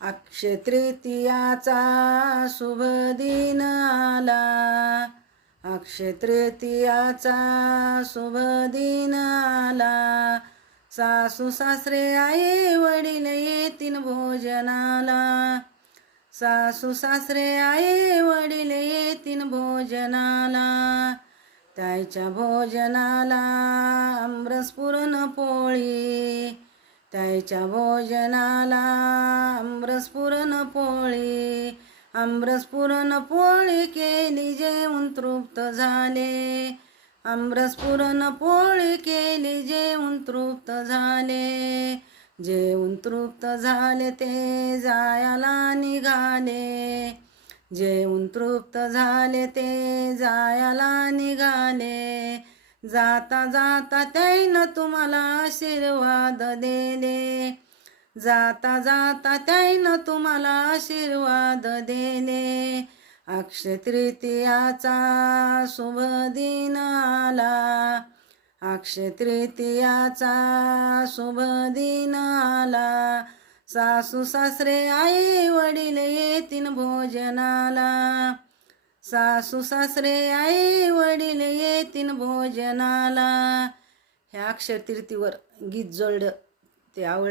अक्षय तृतीयाचा शुभ दिन आला, अक्षय तृतीयाचा शुभ दिन आला. सासू सासरे आई वडील येतीन भोजनाला, सासू सासरे आई वडील येतीन भोजनाला. त्याच्या भोजनाला आमरस पुरणपोळी, त्याच्या भोजनाला आमरस पुरणपोळी. आमरस पुरणपोळी केली जेवून तृप्त झाले, आमरस पुरणपोळी केली जेवून तृप्त झाले. जेवून तृप्त झाले ते जायाला निघाले, जेवून तृप्त झाले ते जायाला निघाले. जाता जाता त्याईनं तुम्हाला आशीर्वाद दिले, जाता जाता त्याईनं तुम्हाला आशीर्वाद दिले. अक्षय तृतीयाचा शुभ दिन आला, अक्षय तृतीयाचा शुभ दिन आला. सासू सासरे आई वडील येतीन भोजनाला, सासू सासरे आई वडील येतीन भोजनाला. ह्या अक्षय तृतीयेवर गीत जोडलं ते आवड